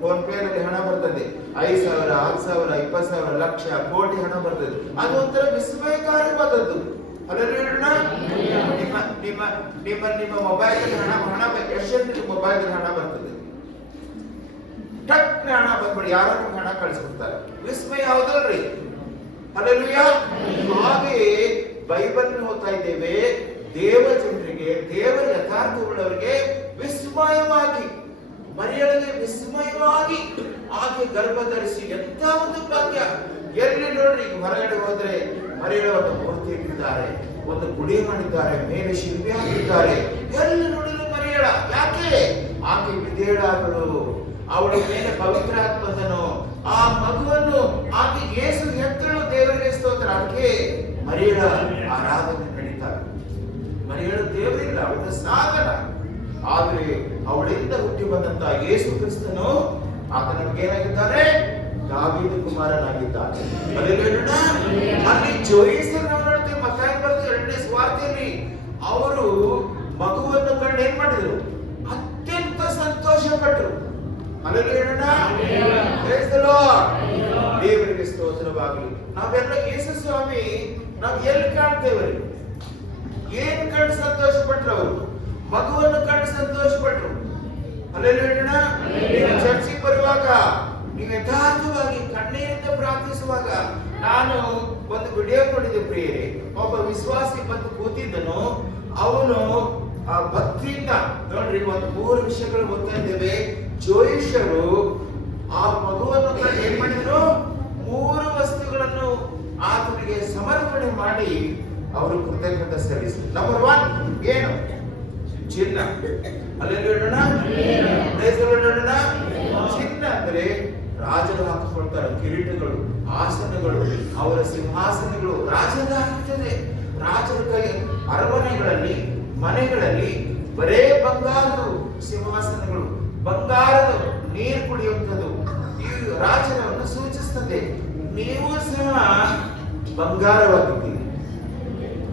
ಫೋನ್ ಪೇ ನಲ್ಲಿ ಹಣ ಬರ್ತದೆ, 5,000, 10,000, 20,000, ಲಕ್ಷ, ಕೋಟಿ ಹಣ ಬರ್ತದೆ. ಅದು ಒಂಥರ ವಿಸ್ಮಯಕಾರಿಯಾದದ್ದು. ಹಲ್ಲೆಲೂಯಾ. ನಿಮ್ಮ ಮೊಬೈಲ್ ಹಣ ಎಷ್ಟು ಮೊಬೈಲ್ ಹಣ ಬರ್ತದೆ, ಟಕ್ ಹಣ ಬಂದ್ಬಿಡಿ, ಯಾರೋ ನಿಮ್ಗೆ ಹಣ ಕಳಿಸ್ಬಿಡ್ತಾರೆ. ವಿಸ್ಮಯ ಹೌದಲ್ರಿ? ಹಲ್ಲೆಲೂಯಾ. ಹಾಗೆ ಬೈಬಲ್ ಓದ್ತಾ ಇದ್ದೇವೆ, ದೇವ ಜನರಿಗೆ, ದೇವರ ಯಥಾರ್ಥವುಳ್ಳವರಿಗೆ ವಿಸ್ಮಯವಾಗಿ, ಮರಿಯಳಿಗೆ ವಿಸ್ಮಯವಾಗಿ ಆಕೆ ಗರ್ಭ ಧರಿಸಿ ಎಂತ ಒಂದು ಭಾಗ್ಯ. ಎಲ್ಲಿ ನೋಡ್ರಿ, ಈಗ ಹೊರಗಡೆ ಹೋದ್ರೆ ಮರಿಯಳವನ್ನು ಮೂರ್ತಿ ಇಟ್ಟಿದ್ದಾರೆ, ಒಂದು ಗುಡಿ ಮಾಡಿದ್ದಾರೆ, ಮೇಲೆ ಶಿಲ್ಪಿ ಹಾಕಿದ್ದಾರೆ. ಎಲ್ಲಿ ನೋಡಿದ್ರು ಮರಿಯಳ. ಯಾಕೆ? ಆಕೆ ವಿಧೇಯಳಾದಳು, ಅವಳ ಮೇಲೆ ಪವಿತ್ರಾತ್ಮ ಬಂದನು. ಆ ಮಗುವನ್ನು ಆಕೆ ಯೇಸು ಹೆತ್ತಳು. ದೇವರಿಗೆ ಸ್ತೋತ್ರ. ಅದಕ್ಕೆ ಮರಿಯಳ ಆರಾಧನೆ ನಡೀತಾರೆ. ಮರಿಯಳು ದೇವರಿಲ್ಲ, ಅವಳ ಸಾಧನ. ಆದ್ರೆ ಅವಳಿಂದ ಹುಟ್ಟಿ ಬಂದಂತ ಯೇಸು ಕ್ರಿಸ್ತನು ಆತ ನಮಗೇನಾಗಿದ್ದಾನೆ? ದಾವೀದ ಕುಮಾರನಾಗಿದ್ದಾನೆ. ಅಲ್ಲಿ ಜೋಯಿಸರು ನಾವು ನೋಡ್ತೇವೆ, ಮತ್ತಾಯ ಬರೆದ 2ನೇ ಸುವಾರ್ತೆಯಲ್ಲಿ ಅವರು ಮಗುವನ್ನು ಕಂಡು ಏನ್ ಮಾಡಿದ್ರು? ಅತ್ಯಂತ ಸಂತೋಷ ಪಟ್ಟರು. ದೇವರಿಗೆ ಸ್ತೋತ್ರವಾಗಲಿ. ನಾವೆಲ್ಲ ಯೇಸು ಸ್ವಾಮಿ ನಾವು ಎಲ್ಲಿ ಕಾಣ್ತೇವೆ? ಏನ್ ಕಂಡು ಸಂತೋಷ ಪಟ್ರು? ಅವರು ಮಗುವನ್ನು ಕಂಡು ಸಂತೋಷ ಪಟ್ರು. ನೀವು ಚರ್ಚಿಗೆ ಬರುವಾಗ, ನೀವು ಯಥಾರ್ಥವಾಗಿ ಕಣ್ಣೀರಿಂದ ಪ್ರಾರ್ಥಿಸುವಾಗ, ನಾನು ಒಂದು ವಿಡಿಯೋ ನೋಡಿದೆ ಪ್ರಿಯರೇ. ಒಬ್ಬ ವಿಶ್ವಾಸಿ ಬಂದು ಕೂತಿದ್ದನು. ಅವನು ಭಕ್ತಿಯಿಂದ ನೋಡ್ರಿ, ಒಂದು 3 ವಿಷಯಗಳು ಓದ್ತಾ ಇದ್ದೇವೆ. ಜೋಯಿಷರು ಆ ಮಗುವನ್ನು ಏನ್ ಮಾಡಿದ್ರು? 3 ವಸ್ತುಗಳನ್ನು ಆತನಿಗೆ ಸಮರ್ಪಣೆ ಮಾಡಿ ಅವರು ಕೃತಜ್ಞತೆ ಸಲ್ಲಿಸಿದ್ರು. ನಂಬರ್ 1 ಏನು? ಚಿನ್ನ. ಅಲ್ಲೆಲ್ಲ ಚಿನ್ನ ಅಂದ್ರೆ ರಾಜರು ಹಾಕಿಕೊಳ್ತಾರೆ ಕಿರೀಟಗಳು, ಆಸನಗಳು, ಅವರ ಸಿಂಹಾಸನಗಳು ರಾಜನಾಗುತ್ತದೆ. ರಾಜರ ಕೈ ಅರಮನೆಗಳಲ್ಲಿ, ಮನೆಗಳಲ್ಲಿ ಬರೇ ಬಂಗಾರದ ಸಿಂಹಾಸನಗಳು, ಬಂಗಾರದ ನೀರು ಕುಡಿಯುವಂಥದ್ದು ಈ ರಾಜನವನ್ನು ಸೂಚಿಸುತ್ತದೆ. ನೀವು ಸಹ ಬಂಗಾರವಾಗಿದ್ದೀರಿ.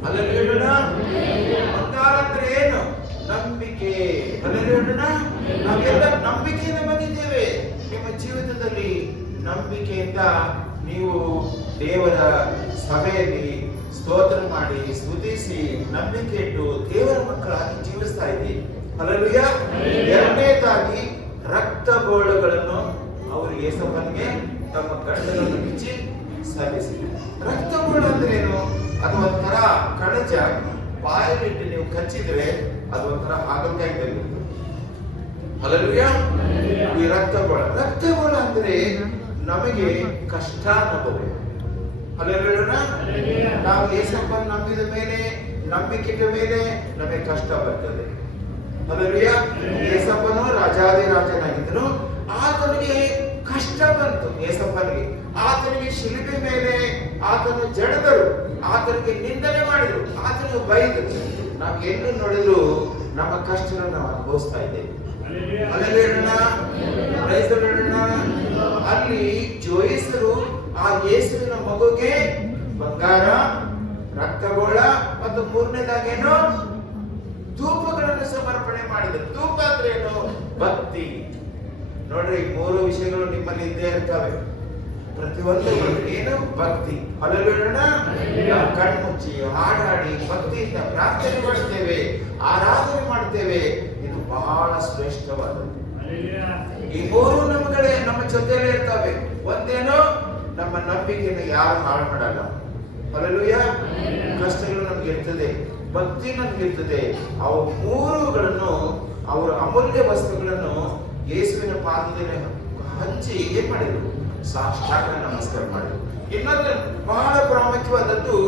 ಅಲ್ಲೆಲ್ಲ ಬಂಗಾರ ಅಂದ್ರೆ ಏನು? ನಂಬಿಕೆ. ಅಲ್ಲೆಲ್ಲ ನಾವೆಲ್ಲ ನಂಬಿಕೆಯಿಂದ ಬಂದಿದ್ದೇವೆ. ನಿಮ್ಮ ಜೀವಿತದಲ್ಲಿ ನಂಬಿಕೆಯಿಂದ ನೀವು ದೇವರ ಸಭೆಯಲ್ಲಿ ಸ್ತೋತ್ರ ಮಾಡಿ, ಸ್ತುತಿಸಿ, ನಂಬಿಕೆ ಇಟ್ಟು ದೇವರ ಮಕ್ಕಳಾಗಿ ಜೀವಿಸ್ತಾ ಇದ್ದೀವಿ. ಹಲ್ಲೆಲೂಯಾ. 2ನೇದಾಗಿ ರಕ್ತ ಬೋಳಗಳನ್ನು ಅವರು ಯೇಸಪ್ಪನಿಗೆ ತಮ್ಮ ಗಂಡನನ್ನು ಬಿಚ್ಚಿ ಸಲ್ಲಿಸಿದರು. ರಕ್ತ ಬೋಳ ಅಂದ್ರೆ ಏನು? ಅದು ಒಂಥರ ಕಣಜ, ಬಾಯಲ್ಲಿಟ್ಟು ನೀವು ಕಚ್ಚಿದ್ರೆ ಅದು ಒಂಥರ ಹಾಗಲಕಾಯಿ ಬರುತ್ತೆ. ಹಲ್ಲೆಲೂಯಾ. ಈ ರಕ್ತ ಬೋಳ ಅಂದ್ರೆ ನಮಗೆ ಕಷ್ಟ ಅನ್ನಬಹುದು. ಹಲ್ಲೆಲೂಯಾ. ನಾವು ಯೇಸಪ್ಪನ ನಂಬಿದ ಮೇಲೆ, ನಂಬಿಕೆಯ ಮೇಲೆ ನಮಗೆ ಕಷ್ಟ ಬರ್ತದೆ. ಹಲ್ಲೆಲೂಯಾ. ಯೇಸಪ್ಪನು ರಾಜಾದಿರಾಜನಾಗಿದ್ದನು, ಆತನಿಗೆ ಕಷ್ಟ ಬಂತು. ಯೇಸಪ್ಪನಿಗೆ ಆತನಿಗೆ ಶಿಲುಬೆ ಮೇಲೆ ಆತನು ಜಡದರು, ಆತನಿಗೆ ನಿಂದನೆ ಮಾಡಿದ್ರು, ಆತನಿಗೆ ಬೈದರು. ನಾವು ಎಲ್ಲಿ ನೋಡಿದ್ರು ನಮ್ಮ ಕಷ್ಟನ ನಾವು ಅನುಭವಿಸ್ತಾ ಇದ್ದೇವೆ. ಅಲ್ಲಿ ಜೋಯಿಸರು ಆ ಯೇಸುವಿನ ಮಗುಗೆ ಬಂಗಾರ, ರಕ್ತಗೋಳ ಮತ್ತು ಮೂರನೇದಾಗೇನು ಧೂಪಗಳನ್ನು ಸಮರ್ಪಣೆ ಮಾಡಿದರು. ಧೂಪ ಅಂದ್ರೆ ಏನು? ಭಕ್ತಿ. ನೋಡ್ರಿ, ಮೂರು ವಿಷಯಗಳು ನಿಮ್ಮಲ್ಲಿ ಇದ್ದೇ ಇರ್ತವೆ. ಪ್ರತಿಯೊಂದು ಏನು? ಭಕ್ತಿ. ಹಲ್ಲೆಲೂಯಾ. ನಾವು ಕಣ್ಮುಚ್ಚಿ ಹಾಡಾಡಿ ಭಕ್ತಿಯಿಂದ ಪ್ರಾರ್ಥನೆ ಮಾಡ್ತೇವೆ, ಆರಾಧನೆ ಮಾಡ್ತೇವೆ. ಇದು ಬಹಳ ಶ್ರೇಷ್ಠವಾದದ್ದು. ಈ ಮೂರು ನಮ್ಮ ಜೊತೆಲೇ ಇರ್ತವೆ. ಒಂದೇನು? ನಮ್ಮ ನಂಬಿಕೆಯನ್ನು ಯಾರು ಹಾಳು ಮಾಡಲ್ಲ. ಹಲ್ಲೆಲೂಯಾ. ಕಷ್ಟಗಳು ನಮ್ಗೆ ಇರ್ತದೆ, ಭಕ್ತಿ ನಮ್ಗೆ ಇರ್ತದೆ. ಅವು ಮೂರುಗಳನ್ನು, ಅವರ ಅಮೂಲ್ಯ ವಸ್ತುಗಳನ್ನು ಯೇಸುವಿನ ಪಾದದಲ್ಲಿ ಹಂಚಿ ಏನ್ ಮಾಡಿದ್ರು? ಸಾಷ್ಟಾಂಗ ನಮಸ್ಕಾರ ಮಾಡಿದ್ರು. ಇನ್ನೊಂದು ಬಹಳ ಪ್ರಾಮುಖ್ಯವಾದದ್ದು,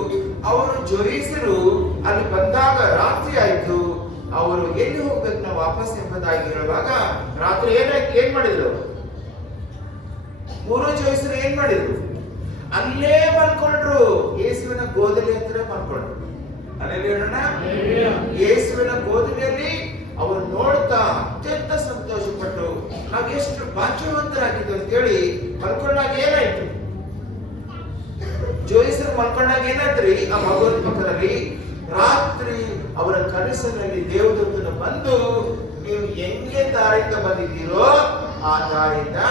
ಅವರು ಜೋಯಿಸರು ಅಲ್ಲಿ ಬಂದಾಗ ರಾತ್ರಿ ಆಯ್ತು. ಅವರು ಎಲ್ಲಿ ಹೋಗ್ಬೇಕು ನಾವು ವಾಪಸ್ ಎಂಬುದಾಗಿ ಹೇಳುವಾಗ ರಾತ್ರಿ ಏನ್ ಮಾಡಿದ್ರು? ಮೂರು ಜೋಯಿಸರು ಏನ್ ಮಾಡಿದ್ರು? ಅಲ್ಲೇ ಮಲ್ಕೊಂಡ್ರು. ಯೇಸುವಿನ ಗೋದಲಿ ಹತ್ರ ಮಲ್ಕೊಂಡ್ರು. ಅಲ್ಲೇ ಹೇಳೋಣ, ಯೇಸುವಿನ ಗೋದಲಿಯಲ್ಲಿ ಅವರು ನೋಡ್ತಾ ಅತ್ಯಂತ ಸಂತೋಷಪಟ್ಟು ನಾವು ಎಷ್ಟು ಭಾಗ್ಯವಂತರಾಗಿದ್ದು ಅಂತ ಹೇಳಿ ಮಲ್ಕೊಂಡಾಗ ಏನಾಯ್ತು? ಜೋಯಿಸರು ಮಲ್ಕೊಂಡಾಗ ಏನಾಯ್ತ್ರಿ? ಆ ಮಗುವಿನ ಪಕ್ಕದಲ್ಲಿ ರಾತ್ರಿ ಅವರ ಕನಸಿನಲ್ಲಿ ದೇವದೂತನು ಬಂದು, ನೀವು ಹೆಂಗೆ ದಾರಿಯಿಂದ ಬಂದಿದ್ದೀರೋ ಆ ದಾರಿಯಿಂದ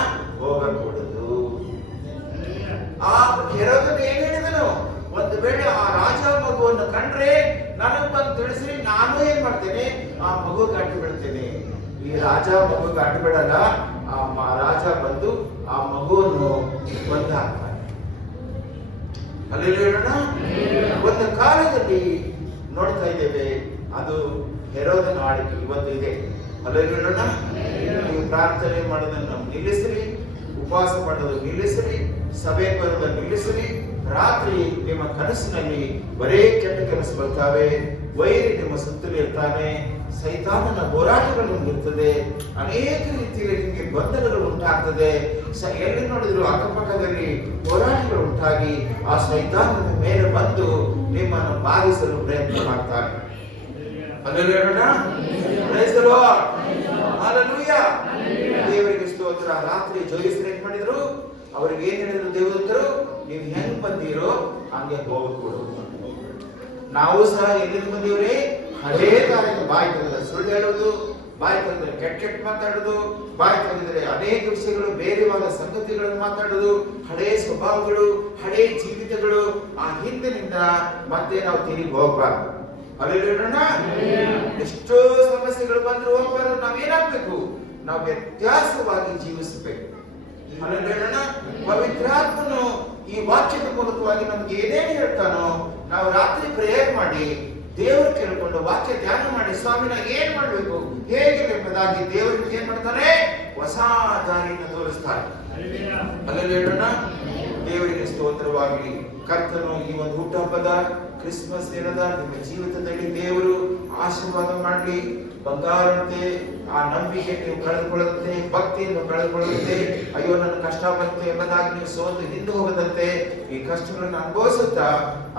ಹೋಗಕೂಡದು. ಆ ಹೆರೋದನು ಏನ್ ಹೇಳಿದನು? ಒಂದು ವೇಳೆ ಆ ರಾಜ ಮಗುವನ್ನು ಕಂಡ್ರೆ ನನಗೆ ಬಂದು ತಿಳಿಸಿ, ನಾನು ಏನ್ ಮಾಡ್ತೇನೆ? ಆ ಮಗು ಅಡ್ಡು ಬಿಡ್ತೇನೆ. ಈ ರಾಜ ಮಗು ಅಡ್ಡು ಬಿಡಲ್ಲ. ಆ ರಾಜ ಬಂದು ಆ ಮಗುವನ್ನು ಬಂದು ಹಾಕ್ತಾನೆ. ಅಲ್ಲಿ ಹೇಳೋಣ, ಒಂದು ಕಾಲದಲ್ಲಿ ನೋಡ್ತಾ ಇದ್ದೇವೆ, ಅದು ಹೆರೋದನ ಆಳ್ವಿಕೆ ಇವತ್ತು ಇದೆ. ಅಲ್ಲಿ ಹೇಳೋಣ, ನೀವು ಪ್ರಾರ್ಥನೆ ಮಾಡೋದನ್ನು ನಿಲ್ಲಿಸ್ರಿ, ಉಪವಾಸ ಮಾಡೋದು ನಿಲ್ಲಿಸ್ರಿ, ಸಭೆ ಬರೋದನ್ನು ನಿಲ್ಲಿಸ್ರಿ. ರಾತ್ರಿ ನಿಮ್ಮ ಕನಸಿನಲ್ಲಿ ಬರೇ ಕೆಟ್ಟ ಕೆಲಸ ಬರ್ತಾವೆ. ವೈರಿ ನಿಮ್ಮ ಸುತ್ತಲೂ ಇರ್ತಾನೆ. ಸೈತಾನನ ಹೋರಾಟಗಳು ಇರ್ತದೆ. ಅನೇಕ ರೀತಿಯಲ್ಲಿ ನಿಮಗೆ ಬಂಧನಗಳು ಉಂಟಾಗ್ತದೆ. ಎಲ್ಲಿ ನೋಡಿದ್ರು ಅಕ್ಕಪಕ್ಕದಲ್ಲಿ ಹೋರಾಟಗಳು ಉಂಟಾಗಿ ಆ ಸೈತಾನನ ಮೇಲೆ ಬಂದು ನಿಮ್ಮನ್ನು ಬಾಧಿಸಲು ಪ್ರಯತ್ನ ಮಾಡ್ತಾನೆ. Hallelujah. Praise the lord. Hallelujah. ದೇವರಿಗೆ ಸ್ತೋತ್ರ. ರಾತ್ರಿ ಜೋಯಿಸರು ಏನ್ ಮಾಡಿದ್ರು? ಅವ್ರಿಗೆ ಏನ್ ಹೇಳಿದ್ರು ದೇವದೂತರು? ನೀವು ಹೆಂಗ್ ಬಂದಿರೋ ಹಂಗೆ ಹೋಗக்கூಡು. ನಾವು ಸಹ ಎಲ್ಲಿಂದ ಬಂದೀವ್ರಿ? ಹಳೇ ದಾರಿಯಿಂದ. ಬಾಯಿ ತೆಗೆದ್ರೆ ಸುಳ್ಳು ಹೇಳೋದು, ಬಾಯಿ ತೆಗೆದ್ರೆ ಕೆಟ್ಟ ಮಾತಾಡೋದು, ಬಾಯಿ ತೆಗೆದ್ರೆ ಅನೇಕ ವಿಷಯಗಳು, ಬೇರೆವಾದ ಸಂಗತಿಗಳನ್ನು ಮಾತಾಡೋದು, ಹಳೇ ಸ್ವಭಾವಗಳು, ಹಳೇ ಜೀವಿತಗಳು. ಆ ಹಿಂದಿನಿಂದ ಮತ್ತೆ ನಾವು ತಿರುಗಿ ಹೋಗ್ಬಾರ್ದು. ಅಲ್ಲೇನೋಣ, ಎಷ್ಟೋ ಸಮಸ್ಯೆಗಳು ಬಂದ್ರು ಹೋಗ್ಬಾರ್ದು. ನಾವೇನಾಗ್ಬೇಕು? ನಾವು ವ್ಯತ್ಯಾಸವಾಗಿ ಜೀವಿಸಬೇಕು. ಅಲ್ಲೇನೋಣ, ಪವಿತ್ರಾತ್ಮನು ಈ ವಾಕ್ಯದ ಮೂಲಕವಾಗಿ ನಮ್ಗೆ ಏನೇನು ಹೇಳ್ತಾನೋ ನಾವು ರಾತ್ರಿ ಪ್ರೇಯರ್ ಮಾಡಿ ದೇವರು ಕೇಳಿಕೊಂಡು ವಾಕ್ಯ ಧ್ಯಾನ ಮಾಡಿ, ಸ್ವಾಮಿ ನಾ ಏನ್ ಮಾಡ್ಬೇಕು, ಹೇಗೆ ಎಂಬುದಾಗಿ ದೇವರಿಗೆ ಏನ್ ಮಾಡ್ತಾನೆ? ಹೊಸ ದಾರಿಯನ್ನು ತೋರಿಸ್ತಾನೆ. ಅಲ್ಲಲ್ಲಿ ಹೇಳೋಣ, ದೇವರಿಗೆ ಸ್ತೋತ್ರವಾಗಲಿ. ಕರ್ತನು ಈ ಒಂದು ಹುಟ್ಟುಹಬ್ಬದ ಕ್ರಿಸ್ಮಸ್ ದಿನದ ನಿಮ್ಮ ಜೀವಿತದಲ್ಲಿ ದೇವರು ಆಶೀರ್ವಾದ ಮಾಡಲಿ. ಬಂಗಾರಂತೆ ಆ ನಂಬಿಕೆ ನೀವು ಕಳೆದುಕೊಳ್ಳದಂತೆ, ಭಕ್ತಿಯನ್ನು ಕಳೆದುಕೊಳ್ಳದಂತೆ, ಅಯ್ಯೋ ನನ್ನ ಕಷ್ಟ ಬಂತು ಎಂಬುದಾಗಿ ನೀವು ಸೋತು ಹಿಂದೆ ಹೋಗದಂತೆ, ಈ ಕಷ್ಟಗಳನ್ನು ಅನುಭವಿಸುತ್ತಾ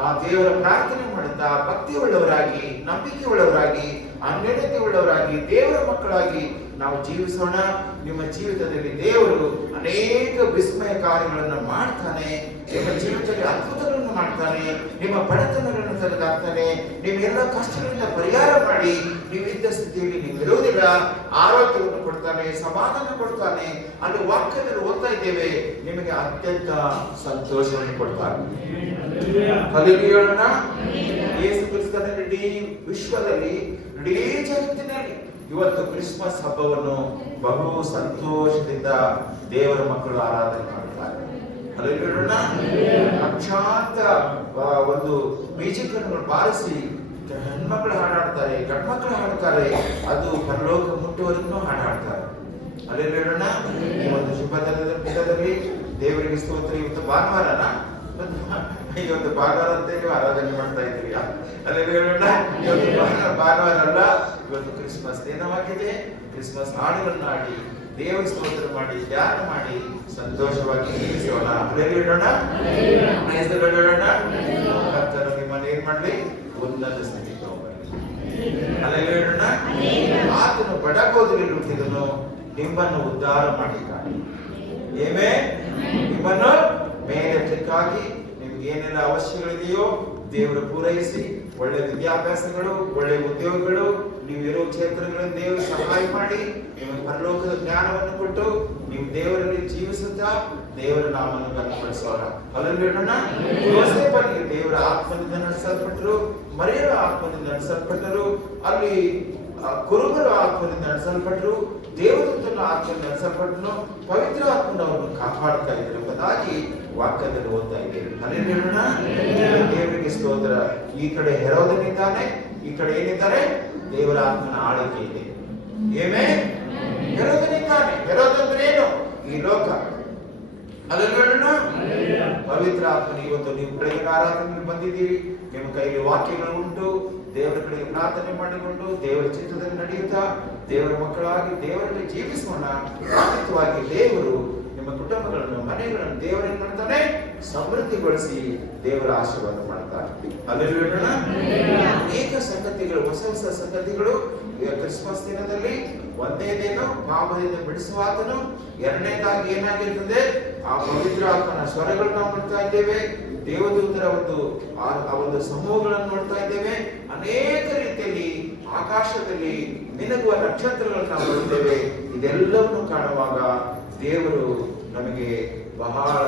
ಆ ದೇವರ ಪ್ರಾರ್ಥನೆ ಮಾಡುತ್ತಾ ಭಕ್ತಿ ಉಳ್ಳವರಾಗಿ, ನಂಬಿಕೆ ಉಳ್ಳವರಾಗಿ, ಅನ್ಯೋನ್ಯತೆ ಉಳ್ಳವರಾಗಿ, ದೇವರ ಮಕ್ಕಳಾಗಿ ನಾವು ಜೀವಿಸೋಣ. ನಿಮ್ಮ ಜೀವಿತದಲ್ಲಿ ದೇವರು ಅನೇಕ ವಿಸ್ಮಯ ಕಾರ್ಯಗಳನ್ನು ಮಾಡ್ತಾನೆ. ನಿಮ್ಮ ಜೀವಿತದಲ್ಲಿ ಅದ್ಭುತಗಳನ್ನು ಮಾಡ್ತಾನೆ. ನಿಮ್ಮ ಬಡತನಗಳನ್ನು ತೆಗೆದಾಕ್ತಾನೆ. ನಿಮ್ಮೆಲ್ಲ ಕಷ್ಟಗಳಿಂದ ಪರಿಹಾರ ಮಾಡಿ ನೀವಿದ್ದ ಸ್ಥಿತಿಯಲ್ಲಿ ನೀವು ಇರುವುದಿಲ್ಲ, ಆರೋಗ್ಯವನ್ನು ಕೊಡ್ತಾನೆ, ಸಮಾಧಾನ ಕೊಡ್ತಾನೆ. ಅಲ್ಲಿ ವಾಕ್ಯದಲ್ಲಿ ಓದ್ತಾ ಇದ್ದೇವೆ, ನಿಮಗೆ ಅತ್ಯಂತ ಸಂತೋಷವನ್ನು ಕೊಡ್ತಾನೆ. ಹಲ್ಲೆಲೂಯಾ. ಯೇಸು ಕ್ರಿಸ್ತನ ಇಡೀ ವಿಶ್ವದಲ್ಲಿ, ಇಡೀ ಜಗತ್ತಿನಲ್ಲಿ ಇವತ್ತು ಕ್ರಿಸ್ಮಸ್ ಹಬ್ಬವನ್ನು ಬಹು ಸಂತೋಷದಿಂದ ದೇವರ ಮಕ್ಕಳು ಆರಾಧನೆ ಮಾಡ್ತಾರೆ. ಹಲ್ಲೆಲೂಯಾ. ಲಕ್ಷಾಂತರ ಒಂದು ಮ್ಯೂಸಿಕ್ ಅನ್ನು ಬಾರಿಸಿ ಹೆಣ್ಮಕ್ಳು ಹಾಡಾಡ್ತಾರೆ, ಗಂಡ್ಮಕ್ಳು ಹಾಡ್ತಾರೆ. ಅದು ಪರಲೋಕ ಮುಟ್ಟುವರೆಗೂ ಹಾಡಾಡ್ತಾರೆ. ಹಲ್ಲೆಲೂಯಾ. ಈ ಒಂದು ಶುಭ ದಿನದಲ್ಲಿ ದೇವರಿಗೆ ಸ್ತೋತ್ರ. ಇವತ್ತು ಭಾನುವಾರನ, ಇವತ್ತು ಭಾನುವಾರ ಅಂತ ನೀವು ಆರಾಧನೆ ಮಾಡ್ತಾ ಇದ್ದೀರಿ. ಹಲ್ಲೆಲೂಯಾ. ಇವತ್ತು ಭಾನುವಾರ ಅಲ್ಲ, ಇವತ್ತು ಕ್ರಿಸ್ಮಸ್ ದಿನವಾಗಿದೆ. ಕ್ರಿಸ್ಮಸ್ ಹಾಡುಗಳನ್ನು ಹಾಡಿ ದೇವರ ಸ್ತೋತ್ರ ಮಾಡಿ ಧ್ಯಾನ ಮಾಡಿ ಸಂತೋಷವಾಗಿ ಜೀವಿಸೋಣ. ಹಲ್ಲೆಲೂಯಾ. ಕರ್ತನು ನಿಮ್ಮನ್ನು ಏನ್ ಮಾಡ್ಲಿ? ಉನ್ನತ ಸ್ಥಿತಿಗೆ ತಗೊಂಡ್ಬರ್ಲಿ. ಹಲ್ಲೆಲೂಯಾ. ಆತನು ಬಡಕೋದಲ್ಲಿ ಹುಟ್ಟಿದನು, ನಿಮ್ಮನ್ನು ಉದ್ಧಾರ ಮಾಡಿದ್ದಾನೆ. ಏಮೇ ನಿಮ್ಮನ್ನು ಮೇಲೆತ್ತಕ್ಕಾಗಿ ನಿಮ್ಮ ನಿಮ್ಗೆ ಏನೆಲ್ಲ ಅವಶ್ಯಗಳಿದೆಯೋ ದೇವರು ಪೂರೈಸಿ, ಒಳ್ಳೆ ವಿದ್ಯಾಭ್ಯಾಸಗಳು, ಒಳ್ಳೆ ಉದ್ಯೋಗಗಳು, ನೀವು ಇರೋ ಕ್ಷೇತ್ರಗಳನ್ನು ದೇವರು ಸಹಾಯ ಮಾಡಿ, ನಿಮಗೆ ಪರಲೋಕದ ಜ್ಞಾನವನ್ನು ಕೊಟ್ಟು ನೀವು ದೇವರಲ್ಲಿ ಜೀವಿಸುತ್ತಾ ದೇವರ ನಾಮವನ್ನು ಘನಪಡಿಸೋಣ. ಅಲ್ಲೋಣ. ಯೋಸೇಫನಿಗೆ ದೇವರ ಆತ್ಮದಿಂದ ನಡೆಸಲ್ಪಟ್ಟರು, ಮರಿಯರ ಆತ್ಮದಿಂದ ನಡೆಸಲ್ಪಟ್ಟರು, ಅಲ್ಲಿ ಕುರುಬರ ಆತ್ಮದಿಂದ ನಡೆಸಲ್ಪಟ್ಟರು, ದೇವದೂತನ ಆತ್ಮದಿಂದ ನಡೆಸಲ್ಪಟ್ಟನು, ಪವಿತ್ರ ಆತ್ಮನ ಅವರನ್ನು ಕಾಪಾಡ್ತಾ ಇದ್ರು ಎಂಬುದಾಗಿ ವಾಕ್ಯದಲ್ಲಿ ಓದ್ತಾ ಇದ್ದೇವೆ. ಅಲ್ಲೇನೋಣ. ದೇವರಿಗೆ ಸ್ತೋತ್ರ. ಈ ಕಡೆ ಹೆರೋದನಿದ್ದಾನೆ, ಈ ಕಡೆ ಏನಿದ್ದಾರೆ? ದೇವರ ಆತ್ಮನ ಆಳ್ವಿಕೆ ಇದೆ. ಹೆರೋದನಿದ್ದಾನೆ. ಹೆರೋದಂದ್ರೆ ಏನು? ಈ ಲೋಕ. ಅಲ್ಲೇನೋಣ. ಪವಿತ್ರ ಆತ್ಮನ ಇವತ್ತು ನೀವು ಬೆಳಗಿನ ಆರಾಧನೆಗೆ ಬಂದಿದ್ದೀರಿ, ನಿಮ್ಮ ಕೈಯಲ್ಲಿ ವಾಕ್ಯಗಳು ಉಂಟು, ದೇವರ ಕಡೆಗೆ ಪ್ರಾರ್ಥನೆ ಮಾಡಿಕೊಂಡು ದೇವರ ಚಿತ್ತದಲ್ಲಿ ನಡೆಯುತ್ತಾ ದೇವರ ಮಕ್ಕಳಾಗಿ ದೇವರಲ್ಲಿ ಜೀವಿಸೋಣ. ಖಂಡಿತವಾಗಿ ದೇವರು ನಿಮ್ಮ ಕುಟುಂಬಗಳನ್ನು, ಮನೆಗಳನ್ನು ದೇವರೇನು ಮಾಡ್ತಾನೆ? ಸಮೃದ್ಧಿಗೊಳಿಸಿ ದೇವರ ಆಶೀರ್ವಾದ ಮಾಡ್ತಾರೆ. ಅಲ್ಲೇನೋಣ. ಅನೇಕ ಸಂಗತಿಗಳು, ಹೊಸ ಹೊಸ ಸಂಗತಿಗಳು ಕ್ರಿಸ್ಮಸ್ ದಿನದಲ್ಲಿ. ಒಂದೇದೇನು? ಪಾಪದಿಂದ ಬಿಡಿಸುವಾತನು. ಎರಡನೇದಾಗಿ ಏನಾಗಿರ್ತದೆ? ಆ ಪವಿತ್ರ ಆತ್ಮನ ಸ್ವರಗಳು ನಾವು ನೋಡ್ತಾ ಇದ್ದೇವೆ, ದೇವದೂತರ ಒಂದು ಸಮೂಹಗಳನ್ನು ನೋಡ್ತಾ ಇದ್ದೇವೆ, ಅನೇಕ ರೀತಿಯಲ್ಲಿ ಆಕಾಶದಲ್ಲಿ ಮಿನುಗುವ ನಕ್ಷತ್ರಗಳನ್ನು ನಾವು ನೋಡ್ತೇವೆ. ಇದೆಲ್ಲವನ್ನು ಕಾಣುವಾಗ ದೇವರು ನಮಗೆ ಬಹಳ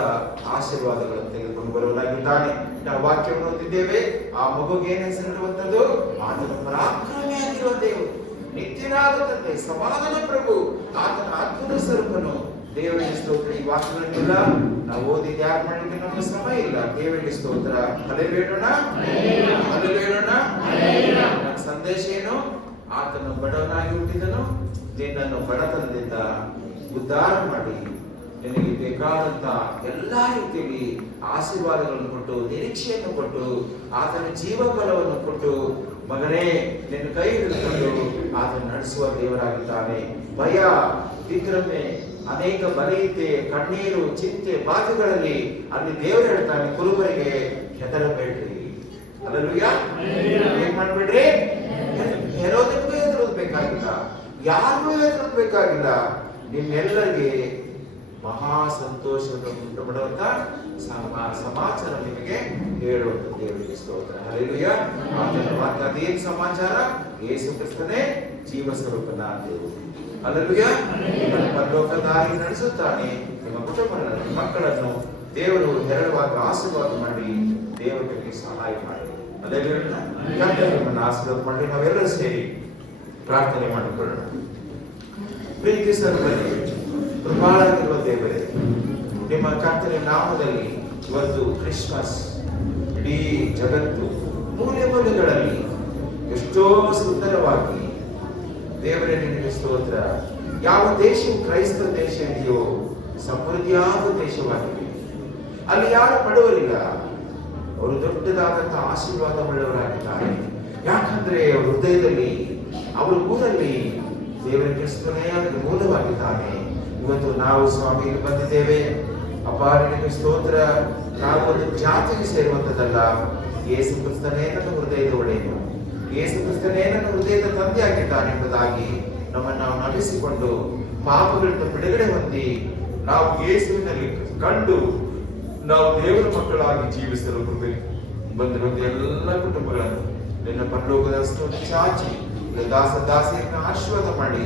ಆಶೀರ್ವಾದಗಳನ್ನು ತೆಗೆದುಕೊಂಡು ಬರುವನಾಗಿದ್ದಾನೆ. ನಾವು ವಾಕ್ಯವನ್ನು ಓದಿದ್ದೇವೆ. ಆ ಮಗುಗೆ ಏನ್ ಹೆಸರಿಡುವಂಥದ್ದು? ಆತನ ಪರಾಕ್ರಮಿಯಾಗಿರುವ ದೇವರು, ನಿತ್ಯನಾದ ತಂದೆ, ಸಮಾಧಾನ ಪ್ರಭು, ಆತನ ಅದ್ಭುತ ಸ್ವರೂಪನು. ದೇವರಿಗೆ ಸ್ತೋತ್ರ. ಈ ವಾಕ್ಯಗಳನ್ನೆಲ್ಲ ನಾವು ಓದಿದ್ದು ಯಾರು ಮಾಡಲಿಕ್ಕೆ ನಮಗೆ ಸಮಯ ಇಲ್ಲ. ದೇವರಿಗೆ ಸ್ತೋತ್ರ. ಹಲ್ಲೆಲೂಯಾ. ಹಲ್ಲೆಲೂಯಾ. ನನ್ನ ಸಂದೇಶ ಏನು? ಆತನು ಬಡವನಾಗಿ ಹುಟ್ಟಿದನು, ನಿನ್ನನ್ನು ಬಡತನದಿಂದ ಉದ್ಧಾರ ಮಾಡಿ ನಿನಗೆ ಬೇಕಾದಂತ ಎಲ್ಲಾ ರೀತಿಯಲ್ಲಿ ಆಶೀರ್ವಾದಗಳನ್ನು ಕೊಟ್ಟು, ನಿರೀಕ್ಷೆಯನ್ನು ಕೊಟ್ಟು, ಆತನ ಜೀವ ಬಲವನ್ನು ಕೊಟ್ಟು, ಮಗನೇ ನಿನ್ನ ಕೈ ಹಿಡಿದುಕೊಂಡು ಆತನು ನಡೆಸುವ ದೇವರಾಗಿದ್ದಾನೆ. ಭಯ, ವಿಕ್ರಮೆ, ಅನೇಕ ಬರೆಯುತ್ತೆ, ಕಣ್ಣೀರು, ಚಿಂತೆ, ಬಾಧೆಗಳಲ್ಲಿ ಅಲ್ಲಿ ದೇವರು ಹೇಳ್ತಾನೆ, ಕುರುಬರಿಗೆ ಹೆದರಬೇಡ್ರಿ. ಹಲ್ಲೆಲೂಯಾ. ಏನ್ ಮಾಡ್ಬೇಡ್ರಿ? ಹೆರೋದನಿಗೂ ಹೆದರೋದ್ಬೇಕಾಗಿಲ್ಲ, ಯಾರಿಗೂ ಹೆದರೋದ್ಬೇಕಾಗಿಲ್ಲ. ನಿಮ್ಮೆಲ್ಲರಿಗೆ ಮಹಾ ಸಂತೋಷವನ್ನು ಉಂಟು ಮಾಡುವಂತ ಸಮಾಚಾರ ನಿಮಗೆ ಹೇಳುವಂತ ದೇವರಿಗೆ ಸ್ತೋತ್ರ. ಹಲ್ಲೆಲೂಯಾ. ಆತನ ವಾಕ್ಯ ಅದೇನ್ ಸಮಾಚಾರ? ಯೇಸು ಕ್ರಿಸ್ತನೇ ಜೀವ ಸ್ವರೂಪನ ದೇವರು. ಹಲ್ಲೆಲೂಯಾ. ನಿಮ್ಮನ್ನು ಪರಲೋಕ ದಾರಿ ನಡೆಸುತ್ತಾನೆ. ನಿಮ್ಮ ಕುಟುಂಬಗಳನ್ನು, ಮಕ್ಕಳನ್ನು ದೇವರು ಹೇರಳವಾಗಿ ಆಶೀರ್ವಾದ ಮಾಡಿ ದೇವರಿಗೆ ಸಹಾಯ ಮಾಡಿ. ಹಲ್ಲೆಲೂಯಾ. ನಿಮ್ಮನ್ನು ಆಶೀರ್ವಾದ ಮಾಡಿ ನಾವೆಲ್ಲರೂ ಸೇರಿ ಪ್ರಾರ್ಥನೆ ಮಾಡಿಕೊಳ್ಳೋಣ. ಪ್ರೀತಿ ಸರ್ವರಿಗೆ ಕೃಪಾಳಾಗಿರುವ ದೇವರೇ, ನಿಮ್ಮ ಕರ್ತನ ನಾಮದಲ್ಲಿ ಇವತ್ತು ಕ್ರಿಸ್ಮಸ್ ಇಡೀ ಜಗತ್ತು ಮೂಲೆ ಮೂಲೆಗಳಲ್ಲಿ ಎಷ್ಟೋ ಸುಂದರವಾಗಿ ದೇವರೇ ನಿನಗೆ ಸ್ತೋತ್ರ. ಯಾವ ದೇಶವು ಕ್ರೈಸ್ತ ದೇಶ ಇದೆಯೋ ಸಮೃದ್ಧಿಯಾದ ದೇಶವಾಗಿದೆ. ಅಲ್ಲಿ ಯಾರು ಬಡವರಿಲ್ಲ, ಅವರು ದೊಡ್ಡದಾದಂತಹ ಆಶೀರ್ವಾದ ಉಳ್ಳವರಾಗಿದ್ದಾರೆ. ಯಾಕಂದ್ರೆ ಅವರ ಹೃದಯದಲ್ಲಿ, ಅವರ ಊರಲ್ಲಿ ದೇವರ ಕ್ರಿಸ್ತನೇ ಅದಕ್ಕೆ ಮೂಲವಾಗಿದ್ದಾನೆ. ಇವತ್ತು ನಾವು ಸ್ವಾಮಿಗೆ ಬಂದಿದ್ದೇವೆ. ಅಪ್ಪ ನಿನಗೆ ಸ್ತೋತ್ರ. ನಾವು ಒಂದು ಜಾತಿಗೆ ಸೇರುವಂತದ್ದಲ್ಲ. ಯೇಸು ಕ್ರಿಸ್ತನೇ ನನ್ನ ಹೃದಯದ ಒಡೆಯನು, ಯೇಸು ಕ್ರಿಸ್ತನೇ ನನ್ನ ಹೃದಯದ ತಂದೆ ಆಗಿದ್ದಾನೆ ಎಂಬುದಾಗಿ ನಮ್ಮನ್ನು ನಾವು ನಡೆಸಿಕೊಂಡು ಪಾಪಗಳಿಂದ ಬಿಡುಗಡೆ ಹೊಂದಿ ನಾವು ಯೇಸುವಿನಲ್ಲಿ ಕಂಡು ನಾವು ದೇವರ ಮಕ್ಕಳಾಗಿ ಜೀವಿಸಲು ಕೃಪೆ ಬಂದಿರುವಂತ ಎಲ್ಲ ಕುಟುಂಬಗಳನ್ನು ನಿನ್ನ ಪರಲೋಕದ ಚಾಚಿ ದಾಸ ದಾಸಿಯರನ್ನು ಆಶೀರ್ವಾದ ಮಾಡಿ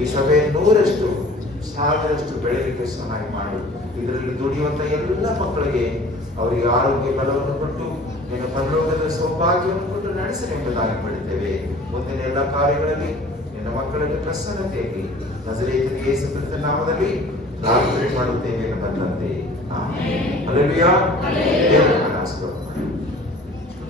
ಈ ಸಭೆ 100ರಷ್ಟು 1000ರಷ್ಟು ಬೆಳೆಯಲಿಕ್ಕೆ ಸಹಾಯ ಮಾಡಿ. ಇದರಲ್ಲಿ ದುಡಿಯುವಂತ ಎಲ್ಲ ಮಕ್ಕಳಿಗೆ ಅವರಿಗೆ ಆರೋಗ್ಯ ಬಲವನ್ನು ಕೊಟ್ಟು ನಿನ್ನ ಪರಲೋಕದ ಸೌಭಾಗ್ಯವನ್ನು ಕೊಟ್ಟು ನಡೆಸಲಿ ಎಂಬುದಾಗಿ ಮಾಡಿದ್ದೇವೆ. ಮುಂದಿನ ಎಲ್ಲ ಕಾರ್ಯಗಳಲ್ಲಿ ನಿನ್ನ ಮಕ್ಕಳಲ್ಲಿ ಪ್ರಸನ್ನತೆಯಲ್ಲಿ ನಜರೇತಿನ ಯೇಸು ಕ್ರಿಸ್ತನ ನಾಮದಲ್ಲಿ ಪ್ರಾರ್ಥನೆ ಮಾಡುತ್ತೇವೆ ಎಂಬಂತೆ. ಆಮೆನ್. ಹಲ್ಲೆಲೂಯಾ. ದೇವರ ಆಶೀರ್ವಾದ.